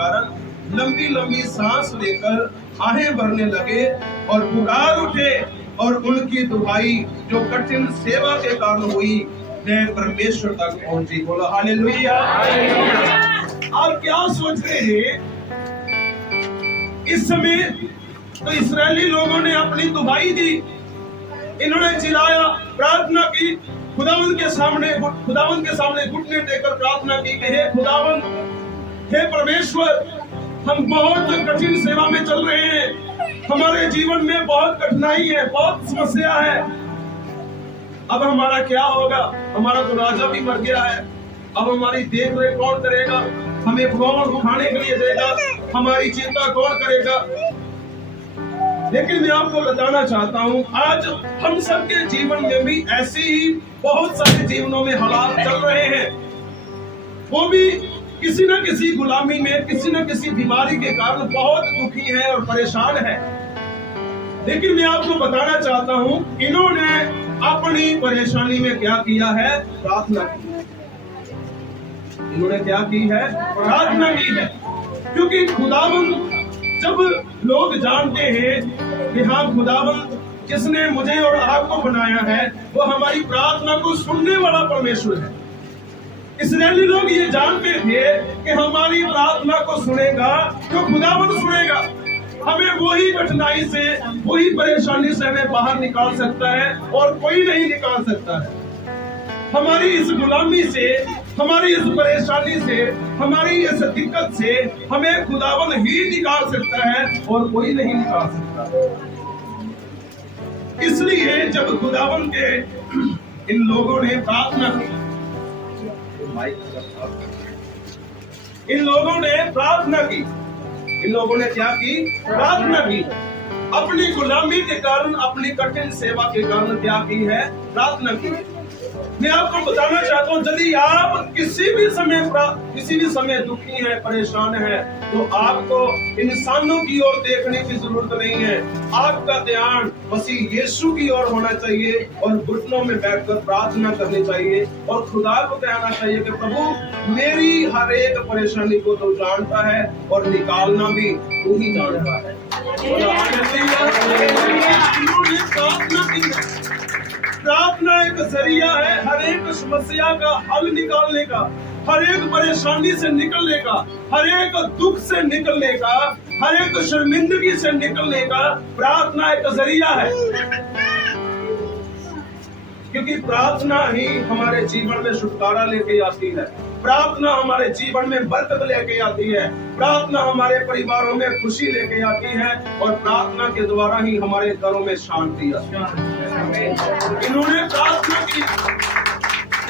कारण लंबी लंबी सांस लेकर आहें भरने लगे और पुकार उठे, और उनकी दुहाई जो कठिन सेवा के कारण हुई वह परमेश्वर तक पहुंची। बोला हालेलुया। आप क्या सोच रहे हैं? इस समय तो इस्राएली लोगों ने अपनी दुहाई दी, इन्होंने चिल्लाया, प्रार्थना की, खुदावंद के सामने घुटने टेकर प्रार्थना की कि हे खुदावंद, हे परमेश्वर, हम बहुत कठिन सेवा में चल रहे हैं, हमारे जीवन में बहुत कठिनाई है, बहुत समस्या है, अब हमारा क्या होगा? हमारा तो राजा भी मर गया है, अब हमारी देख रेख कौन करेगा? हमें कौन उठाने के लिए देगा? हमारी चिंता कौन करेगा? लेकिन मैं आपको बताना चाहता हूँ, आज हम सबके जीवन में भी ऐसी ही बहुत सारे जीवनों में हालात चल रहे हैं, वो भी किसी न किसी गुलामी में, किसी न किसी बीमारी के कारण बहुत दुखी है और परेशान है। लेकिन मैं आपको बताना चाहता हूँ, इन्होंने अपनी परेशानी में क्या किया है? प्रार्थना की। इन्होंने क्या की है? प्रार्थना की है। क्योंकि खुदावंद, जब लोग जानते हैं कि हाँ, खुदावंद जिसने मुझे और आपको बनाया है वो हमारी प्रार्थना को सुनने वाला परमेश्वर है। इस्राएली लोग ये जानते थे कि हमारी प्रार्थना को सुनेगा तो खुदावंद सुनेगा, हमें वही कठिनाई से, वही परेशानी से हमें बाहर निकाल सकता है और कोई नहीं निकाल सकता है। हमारी इस गुलामी से, हमारी इस परेशानी से, हमारी इस दिक्कत से हमें खुदावंद ही निकाल सकता है और कोई नहीं निकाल सकता। इसलिए जब खुदावंद के इन लोगों ने प्रार्थना की, इन लोगों ने क्या की? प्रार्थना की। अपनी गुलामी के कारण, अपनी कठिन सेवा के कारण क्या की है? प्रार्थना की। मैं आपको बताना चाहता हूँ, यदि आप किसी भी समय दुखी है, परेशान है, तो आपको इंसानों की ओर देखने की जरूरत नहीं है। आपका ध्यान मसीह यीशु की ओर होना चाहिए और घुटनों में बैठकर प्रार्थना करनी चाहिए और खुदा को कहना चाहिए कि प्रभु, मेरी हर एक परेशानी को तो जानता है और निकालना भी तू ही जानता है। प्रार्थना एक जरिया है हर एक समस्या का हल निकालने का, हर एक परेशानी से निकलने का, हर एक दुख से निकलने का, हर एक शर्मिंदगी से निकलने का। प्रार्थना एक जरिया है, क्योंकि प्रार्थना ही हमारे जीवन में छुटकारा लेके आती है, प्रार्थना हमारे जीवन में बरकत लेके आती है, प्रार्थना हमारे परिवारों में खुशी लेके आती है और प्रार्थना के द्वारा ही हमारे घरों में शांति आती है। इन्होंने प्रार्थना की,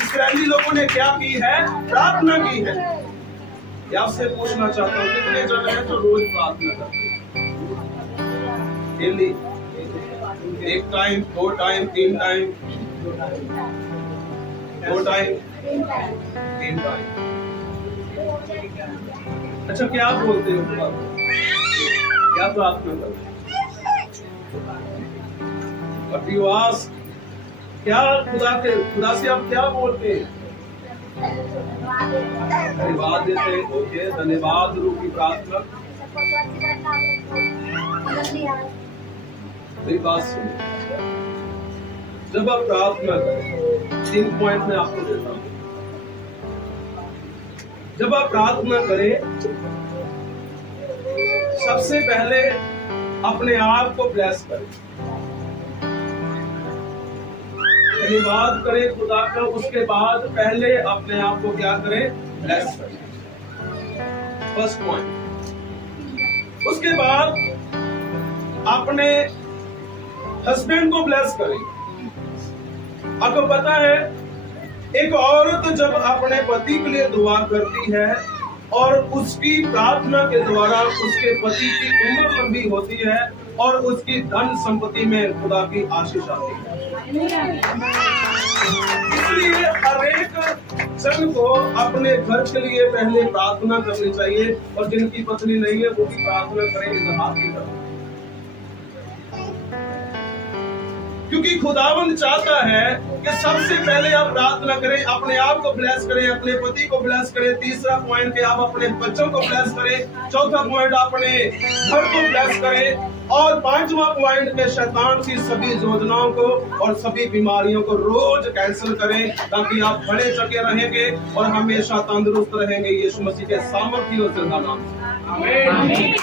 इस्राएली लोगों ने क्या की है? प्रार्थना की है। आपसे पूछना चाहता हूँ, कितने जन हैं जो रोज प्रार्थना करते हैं? डेली, एक time, 2 time, 3 time, 2 time, 3 time. अच्छा, क्या आप बोलते हो? क्या प्रार्थना करते हैं? क्या खुदा से आप क्या बोलते हैं? धन्यवाद देते हैं। ओके, धन्यवाद रूपी प्रार्थना। मेरी बात सुनिए, जब आप प्रार्थना करें, 3 पॉइंट में आपको देता हूं। जब आप प्रार्थना करें, सबसे पहले अपने आप को ब्लेस करें, धन्यवाद करें खुदा का। उसके बाद पहले अपने आप को क्या करें? ब्लेस करें। First point. उसके बाद अपने हस्बैंड को ब्लेस करें। आपको पता है, एक औरत जब अपने पति के लिए दुआ करती है और उसकी प्रार्थना के द्वारा उसके पति की उम्र लंबी होती है और उसकी धन संपत्ति में खुदा की आशीष आती है। इसलिए हर एक जन को अपने घर के लिए पहले प्रार्थना करनी चाहिए और जिनकी पत्नी नहीं है वो भी प्रार्थना करें इजहार की तरह। क्योंकि खुदावंद चाहता है कि सबसे पहले आप प्रार्थना करें, अपने आप को ब्लेस करें, अपने पति को ब्लेस करें। तीसरा पॉइंट कि आप अपने बच्चों को ब्लेस करें। चौथा पॉइंट अपने घर को ब्लेस करें। और पांचवा पॉइंट के शैतान की सभी योजनाओं को और सभी बीमारियों को रोज कैंसिल करें, ताकि आप बड़े चके रहेंगे और हमेशा तंदुरुस्त रहेंगे। यीशु मसीह के सामर्थ्य और जिंदा नाम से आमीन।